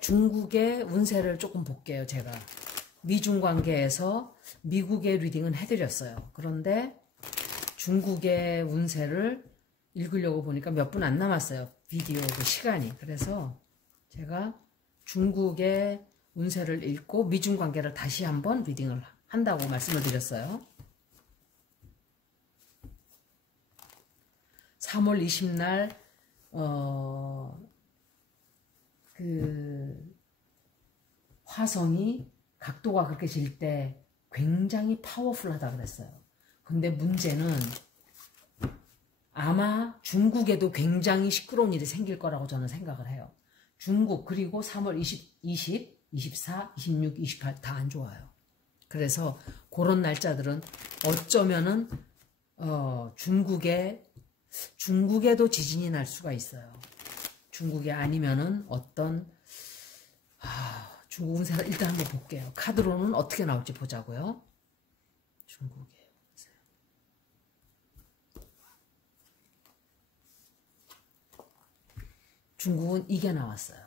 중국의 운세를 조금 볼게요. 제가 미중 관계에서 미국의 리딩은 해드렸어요. 그런데 중국의 운세를 읽으려고 보니까 몇 분 안 남았어요. 비디오 그 시간이. 그래서 제가 중국의 운세를 읽고 미중 관계를 다시 한번 리딩을 한다고 말씀을 드렸어요. 3월 20날 그 화성이 각도가 그렇게 질 때 굉장히 파워풀하다 그랬어요. 근데 문제는 아마 중국에도 굉장히 시끄러운 일이 생길 거라고 저는 생각을 해요. 중국 그리고 3월 20, 24, 26, 28 다 안 좋아요. 그래서 그런 날짜들은 어쩌면은 중국에도 지진이 날 수가 있어요. 중국에 아니면은 어떤 중국 운세 일단 한번 볼게요. 카드로는 어떻게 나올지 보자고요. 중국의 운세. 중국은 이게 나왔어요.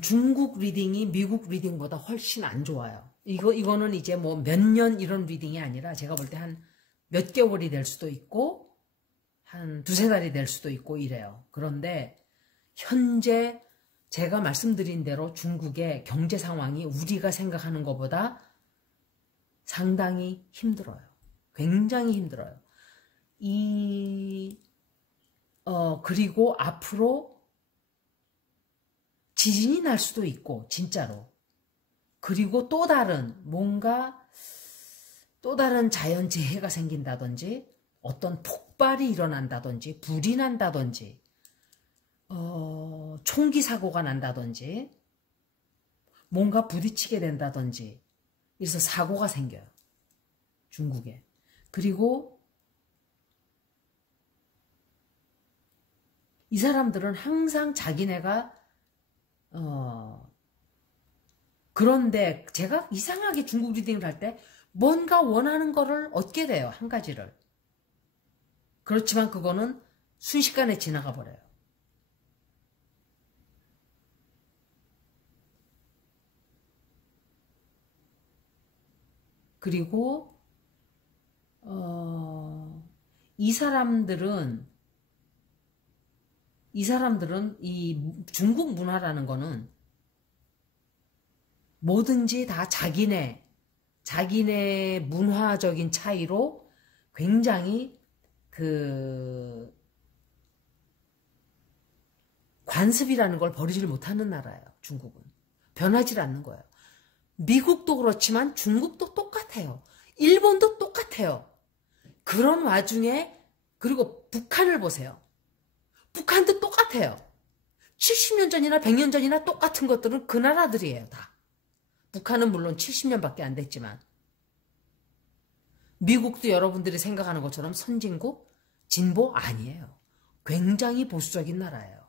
중국 리딩이 미국 리딩보다 훨씬 안 좋아요. 이거는 이제 뭐 몇 년 이런 리딩이 아니라 제가 볼 때 한 몇 개월이 될 수도 있고 한 두세 달이 될 수도 있고 이래요. 그런데 현재 제가 말씀드린 대로 중국의 경제 상황이 우리가 생각하는 것보다 상당히 힘들어요. 굉장히 힘들어요. 그리고 앞으로 지진이 날 수도 있고 진짜로. 그리고 또 다른 자연재해가 생긴다든지 어떤 폭발이 일어난다든지 불이 난다든지 총기 사고가 난다든지 뭔가 부딪히게 된다든지 그래서 사고가 생겨요. 중국에. 그리고 이 사람들은 항상 자기네가 그런데 제가 이상하게 중국 리딩을 할 때 뭔가 원하는 거를 얻게 돼요. 한 가지를. 그렇지만 그거는 순식간에 지나가 버려요. 그리고 이 사람들은 이 중국 문화라는 거는 뭐든지 다 자기네 문화적인 차이로 굉장히 관습이라는 걸 버리질 못하는 나라예요. 중국은. 변하지 않는 거예요. 미국도 그렇지만 중국도 똑같아요. 일본도 똑같아요. 그런 와중에 그리고 북한을 보세요. 북한도 똑같아요. 70년 전이나 100년 전이나 똑같은 것들은 그 나라들이에요. 다. 북한은 물론 70년밖에 안 됐지만 미국도 여러분들이 생각하는 것처럼 선진국, 진보 아니에요. 굉장히 보수적인 나라예요.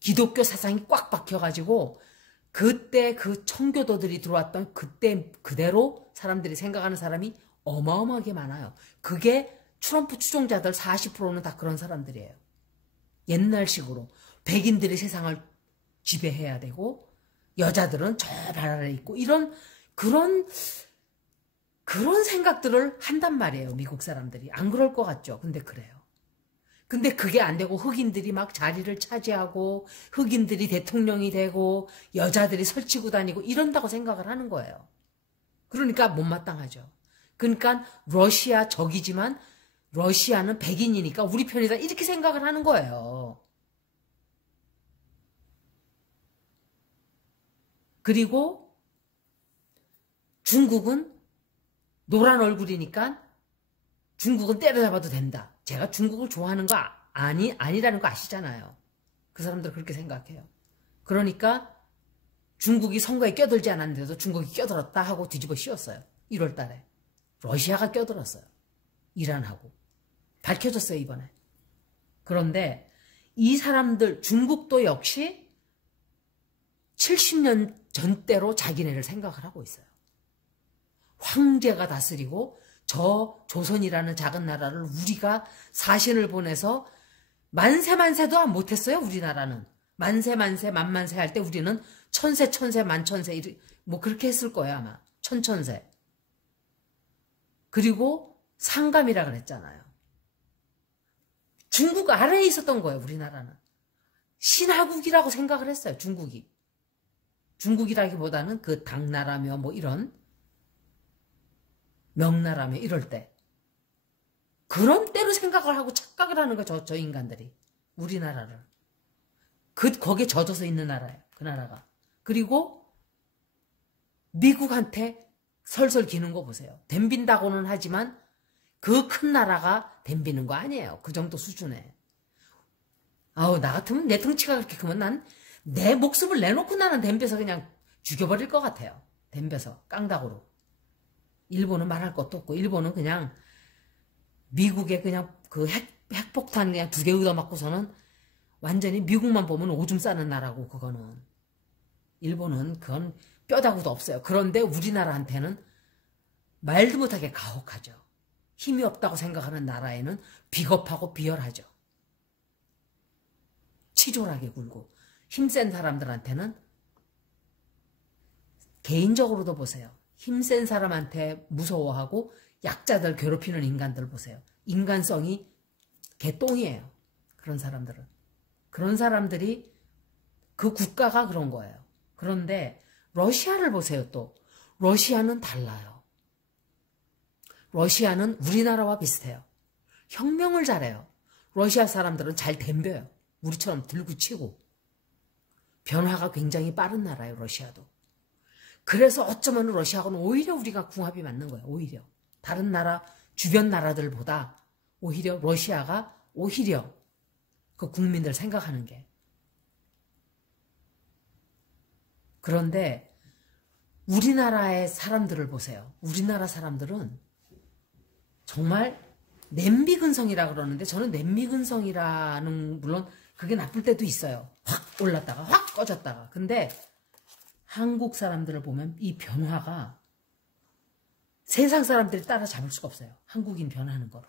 기독교 사상이 꽉 박혀가지고 그때 그 청교도들이 들어왔던 그때 그대로 사람들이 생각하는 사람이 어마어마하게 많아요. 그게 트럼프 추종자들 40%는 다 그런 사람들이에요. 옛날식으로 백인들이 세상을 지배해야 되고 여자들은 저 발 아래 있고 이런 그런 생각들을 한단 말이에요. 미국 사람들이. 안 그럴 것 같죠? 근데 그래요. 근데 그게 안 되고 흑인들이 막 자리를 차지하고 흑인들이 대통령이 되고 여자들이 설치고 다니고 이런다고 생각을 하는 거예요. 그러니까 못마땅하죠. 그러니까 러시아 적이지만 러시아는 백인이니까 우리 편이다 이렇게 생각을 하는 거예요. 그리고 중국은 노란 얼굴이니까 중국은 때려잡아도 된다. 제가 중국을 좋아하는 거 아니라는 거 아시잖아요. 그 사람들 그렇게 생각해요. 그러니까 중국이 선거에 껴들지 않았는데도 중국이 껴들었다 하고 뒤집어 씌웠어요. 1월 달에. 러시아가 껴들었어요. 이란하고. 밝혀졌어요, 이번에. 그런데 이 사람들, 중국도 역시 70년 전대로 자기네를 생각을 하고 있어요. 황제가 다스리고 저 조선이라는 작은 나라를 우리가 사신을 보내서 만세도 못했어요. 우리나라는. 만세 만만세 할 때 우리는 천세 만천세 뭐 그렇게 했을 거예요. 아마 천천세. 그리고 상감이라 그랬잖아요. 중국 아래에 있었던 거예요. 우리나라는. 신하국이라고 생각을 했어요. 중국이. 중국이라기보다는 그 당나라며 뭐 이런 명나라며 이럴 때. 그런 때로 생각을 하고 착각을 하는 거예요. 저 인간들이. 우리나라를. 거기에 젖어서 있는 나라예요. 그 나라가. 그리고 미국한테 설설 기는 거 보세요. 덤빈다고는 하지만 그 큰 나라가 덤비는 거 아니에요. 그 정도 수준에. 아우 나 같으면 내 덩치가 그렇게 크면 난 내 목숨을 내놓고 나는 덤벼서 그냥 죽여버릴 것 같아요. 덤벼서 깡다구로. 일본은 말할 것도 없고 일본은 그냥 미국에 그냥 그 핵폭탄 그냥 2개 얻어맞고서는 완전히 미국만 보면 오줌 싸는 나라고 그거는. 일본은 그건 뼈다구도 없어요. 그런데 우리나라한테는 말도 못하게 가혹하죠. 힘이 없다고 생각하는 나라에는 비겁하고 비열하죠. 치졸하게 굴고. 힘센 사람들한테는 개인적으로도 보세요. 힘센 사람한테 무서워하고 약자들 괴롭히는 인간들 보세요. 인간성이 개똥이에요. 그런 사람들은. 그런 사람들이 그 국가가 그런 거예요. 그런데 러시아를 보세요 또. 러시아는 달라요. 러시아는 우리나라와 비슷해요. 혁명을 잘해요. 러시아 사람들은 잘 덤벼요. 우리처럼 들고 치고. 변화가 굉장히 빠른 나라예요. 러시아도. 그래서 어쩌면 러시아하고는 오히려 우리가 궁합이 맞는 거예요. 오히려. 다른 나라 주변 나라들보다 오히려 러시아가 오히려 그 국민들 생각하는 게. 그런데 우리나라의 사람들을 보세요. 우리나라 사람들은 정말 냄비근성이라 그러는데 저는 냄비근성이라는 물론 그게 나쁠 때도 있어요. 확 올랐다가 확 꺼졌다가. 근데 한국 사람들을 보면 이 변화가 세상 사람들이 따라잡을 수가 없어요. 한국인 변하는 거를.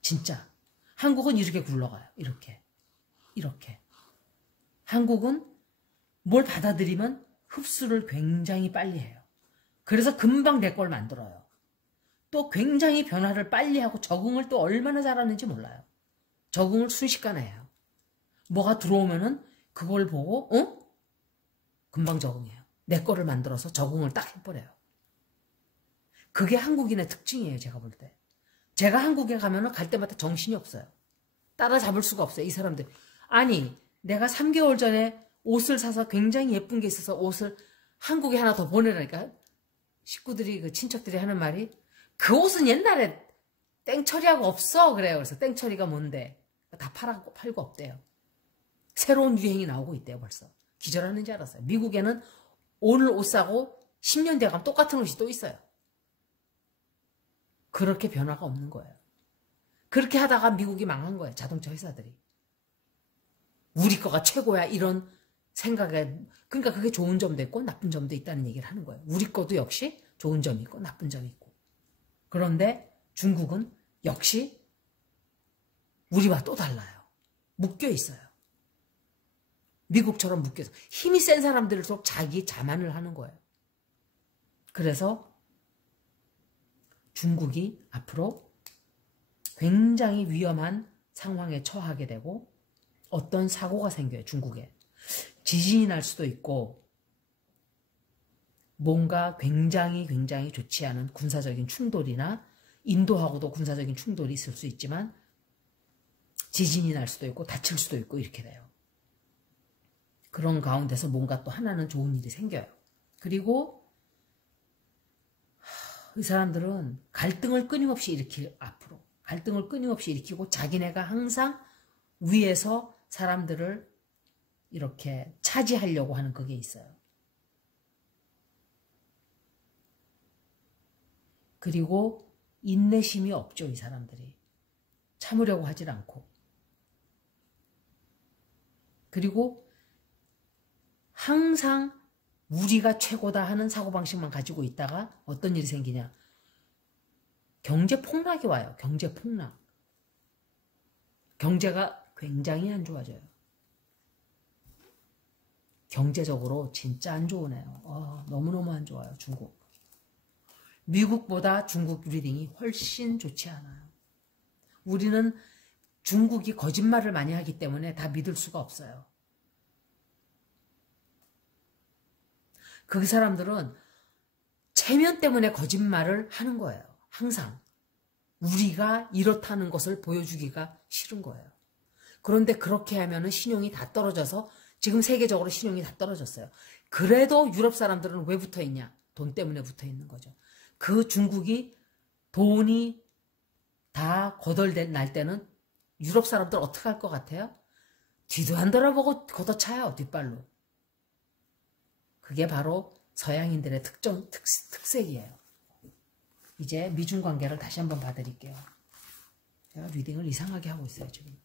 진짜. 한국은 이렇게 굴러가요. 이렇게. 이렇게. 한국은 뭘 받아들이면 흡수를 굉장히 빨리 해요. 그래서 금방 내 걸 만들어요. 또 굉장히 변화를 빨리 하고 적응을 또 얼마나 잘하는지 몰라요. 적응을 순식간에 해요. 뭐가 들어오면은 그걸 보고 금방 적응해요. 내 거를 만들어서 적응을 딱 해버려요. 그게 한국인의 특징이에요. 제가 볼 때. 제가 한국에 가면은 갈 때마다 정신이 없어요. 따라잡을 수가 없어요. 이 사람들. 아니 내가 3개월 전에 옷을 사서 굉장히 예쁜 게 있어서 옷을 한국에 하나 더 보내라니까. 식구들이 그 친척들이 하는 말이 그 옷은 옛날에 땡처리하고 없어 그래요. 그래서 땡처리가 뭔데. 다 팔고 없대요. 새로운 유행이 나오고 있대요. 벌써. 기절하는지 알았어요. 미국에는 오늘 옷 사고 10년 뒤에 가면 똑같은 옷이 또 있어요. 그렇게 변화가 없는 거예요. 그렇게 하다가 미국이 망한 거예요. 자동차 회사들이. 우리 거가 최고야 이런 생각에. 그러니까 그게 좋은 점도 있고 나쁜 점도 있다는 얘기를 하는 거예요. 우리 거도 역시 좋은 점이 있고 나쁜 점이 있고. 그런데 중국은 역시 우리와 또 달라요. 묶여 있어요. 미국처럼 묶여서 힘이 센 사람들일수록 자기 자만을 하는 거예요. 그래서 중국이 앞으로 굉장히 위험한 상황에 처하게 되고 어떤 사고가 생겨요. 중국에. 지진이 날 수도 있고 뭔가 굉장히 좋지 않은 군사적인 충돌이나 인도하고도 군사적인 충돌이 있을 수 있지만 지진이 날 수도 있고 다칠 수도 있고 이렇게 돼요. 그런 가운데서 뭔가 또 하나는 좋은 일이 생겨요. 그리고 이 사람들은 갈등을 끊임없이 앞으로 갈등을 끊임없이 일으키고 자기네가 항상 위에서 사람들을 이렇게 차지하려고 하는 그게 있어요. 그리고 인내심이 없죠. 이 사람들이. 참으려고 하질 않고. 그리고 항상 우리가 최고다 하는 사고방식만 가지고 있다가 어떤 일이 생기냐. 경제 폭락이 와요. 경제 폭락. 경제가 굉장히 안 좋아져요. 경제적으로 진짜 안 좋으네요. 너무너무 안 좋아요. 중국. 미국보다 중국 리딩이 훨씬 좋지 않아요. 우리는 중국이 거짓말을 많이 하기 때문에 다 믿을 수가 없어요. 그 사람들은 체면 때문에 거짓말을 하는 거예요. 항상. 우리가 이렇다는 것을 보여주기가 싫은 거예요. 그런데 그렇게 하면은 신용이 다 떨어져서 지금 세계적으로 신용이 다 떨어졌어요. 그래도 유럽 사람들은 왜 붙어 있냐? 돈 때문에 붙어 있는 거죠. 그 중국이 돈이 다 거덜날 때는 유럽 사람들 어떻게 할 것 같아요? 뒤도 안 돌아보고 걷어차요. 뒷발로. 그게 바로 서양인들의 특색이에요. 이제 미중 관계를 다시 한번 봐드릴게요. 제가 리딩을 이상하게 하고 있어요, 지금.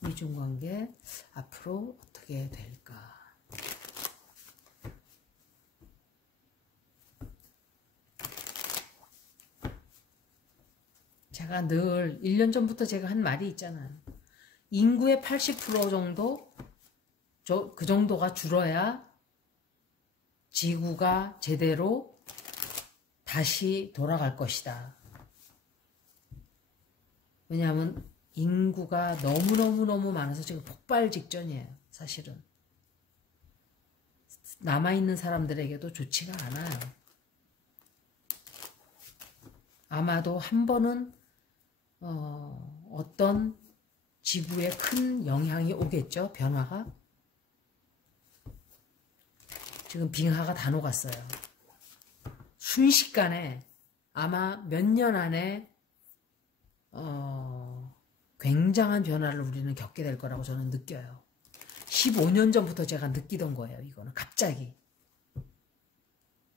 미중관계 앞으로 어떻게 될까? 제가 늘 1년 전부터 제가 한 말이 있잖아요. 인구의 80% 정도 그 정도가 줄어야 지구가 제대로 다시 돌아갈 것이다. 왜냐하면 인구가 너무너무 많아서 지금 폭발 직전이에요. 사실은. 남아있는 사람들에게도 좋지가 않아요. 아마도 한 번은 어떤 지구에 큰 영향이 오겠죠. 변화가. 지금 빙하가 다 녹았어요. 순식간에 아마 몇 년 안에 굉장한 변화를 우리는 겪게 될 거라고 저는 느껴요. 15년 전부터 제가 느끼던 거예요. 이거는 갑자기.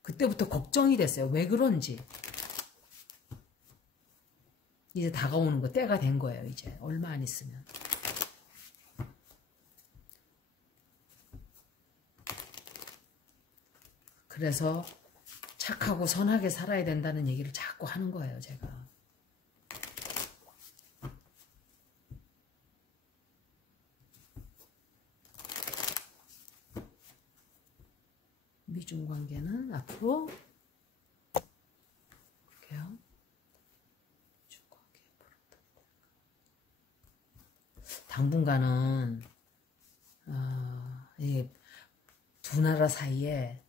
그때부터 걱정이 됐어요. 왜 그런지. 이제 다가오는 거 때가 된 거예요. 이제 얼마 안 있으면. 그래서 착하고 선하게 살아야 된다는 얘기를 자꾸 하는 거예요. 제가. 미중 관계는 앞으로 볼게요. 미중 관계 당분간은 이 두 나라 사이에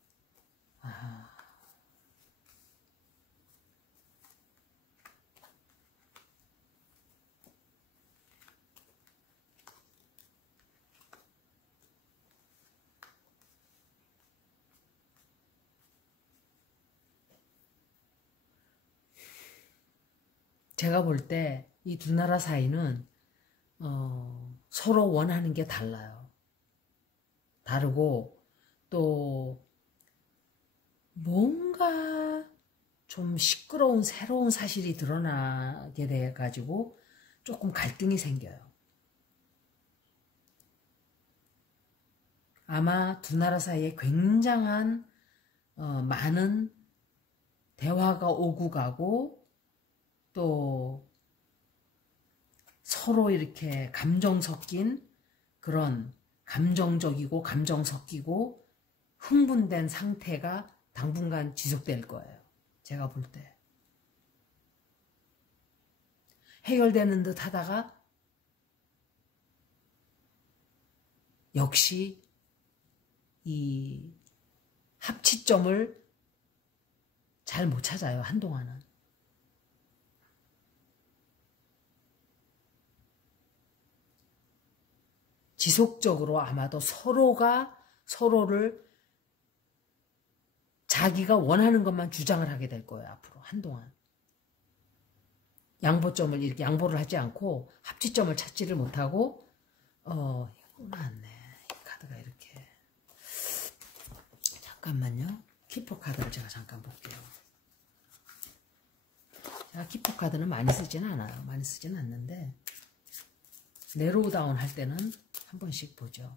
제가 볼 때 이 두 나라 사이는 서로 원하는 게 달라요. 다르고 또 뭔가 좀 시끄러운 새로운 사실이 드러나게 돼가지고 조금 갈등이 생겨요. 아마 두 나라 사이에 굉장한 많은 대화가 오고 가고 또 서로 이렇게 감정 섞인 그런 감정적이고 감정 섞이고 흥분된 상태가 당분간 지속될 거예요. 제가 볼 때. 해결되는 듯 하다가 역시 이 합치점을 잘 못 찾아요. 한동안은. 지속적으로 아마도 서로가 서로를 자기가 원하는 것만 주장을 하게 될 거예요. 앞으로 한동안. 양보점을 이렇게 양보를 하지 않고 합치점을 찾지를 못하고 이거 나왔네. 이 카드가 이렇게. 잠깐만요. 키포 카드를 제가 잠깐 볼게요. 제가 키포 카드는 많이 쓰지는 않아요. 많이 쓰지는 않는데 내로우 다운 할 때는 한 번씩 보죠.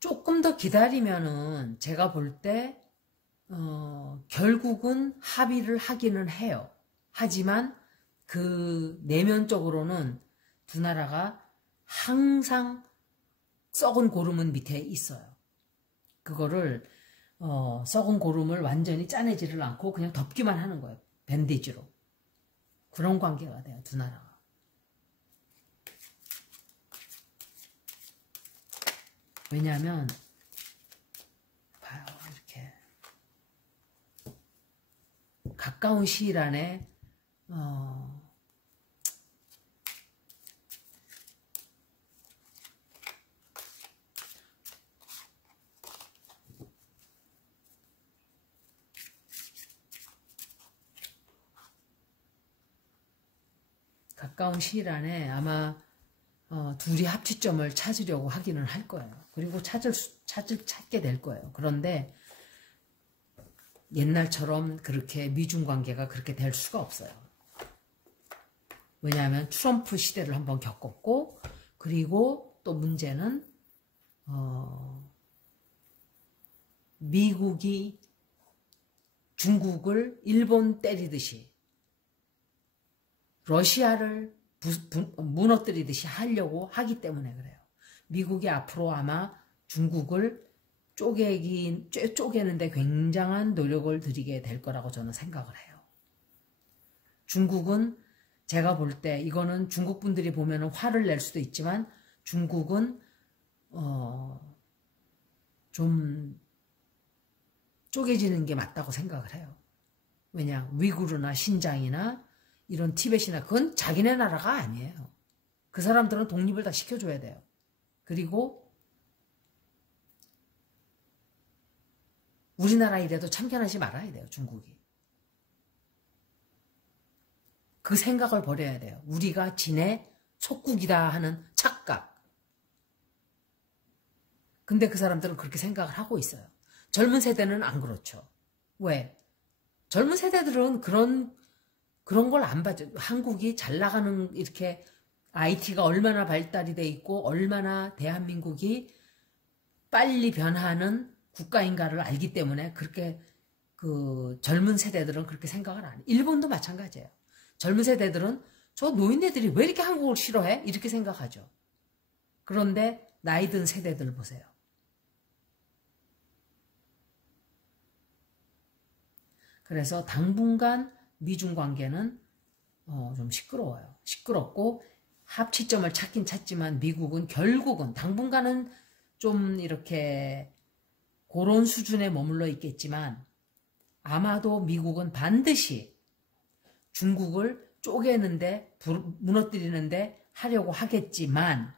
조금 더 기다리면은 제가 볼 때 결국은 합의를 하기는 해요. 하지만 그 내면적으로는 두 나라가 항상 썩은 고름은 밑에 있어요. 그거를 썩은 고름을 완전히 짜내지를 않고 그냥 덮기만 하는 거예요. 밴디지로. 그런 관계가 돼요. 두 나라가. 왜냐하면 봐요. 이렇게 가까운 시일 안에 가까운 시일 안에 아마 둘이 합치점을 찾으려고 하기는 할 거예요. 그리고 찾게 될 거예요. 그런데 옛날처럼 그렇게 미중 관계가 그렇게 될 수가 없어요. 왜냐하면 트럼프 시대를 한번 겪었고, 그리고 또 문제는 미국이 중국을 일본 때리듯이 러시아를 무너뜨리듯이 하려고 하기 때문에 그래요. 미국이 앞으로 아마 중국을 쪼개는데 굉장한 노력을 들이게 될 거라고 저는 생각을 해요. 중국은 제가 볼 때 이거는 중국 분들이 보면 화를 낼 수도 있지만 중국은 좀 쪼개지는 게 맞다고 생각을 해요. 왜냐, 위구르나 신장이나 이런 티벳이나 그건 자기네 나라가 아니에요. 그 사람들은 독립을 다 시켜줘야 돼요. 그리고 우리나라 일에도 참견하지 말아야 돼요. 중국이. 그 생각을 버려야 돼요. 우리가 지네 속국이다 하는 착각. 근데 그 사람들은 그렇게 생각을 하고 있어요. 젊은 세대는 안 그렇죠. 왜? 젊은 세대들은 그런 걸 안 봐죠. 한국이 잘 나가는 이렇게 IT가 얼마나 발달이 돼 있고 얼마나 대한민국이 빨리 변하는 국가인가를 알기 때문에 그렇게 그 젊은 세대들은 그렇게 생각을 안 해요. 일본도 마찬가지예요. 젊은 세대들은 저 노인네들이 왜 이렇게 한국을 싫어해? 이렇게 생각하죠. 그런데 나이 든 세대들 보세요. 그래서 당분간 미중 관계는 좀 시끄러워요. 시끄럽고 합치점을 찾긴 찾지만 미국은 결국은 당분간은 좀 이렇게 그런 수준에 머물러 있겠지만 아마도 미국은 반드시 중국을 쪼개는데 무너뜨리는데 하려고 하겠지만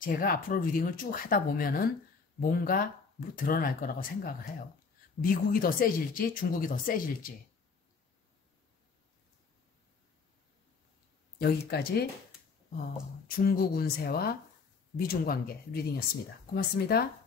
제가 앞으로 리딩을 쭉 하다 보면은 뭔가 드러날 거라고 생각을 해요. 미국이 더 세질지 중국이 더 세질지. 여기까지 중국 운세와 미중 관계 리딩이었습니다. 고맙습니다.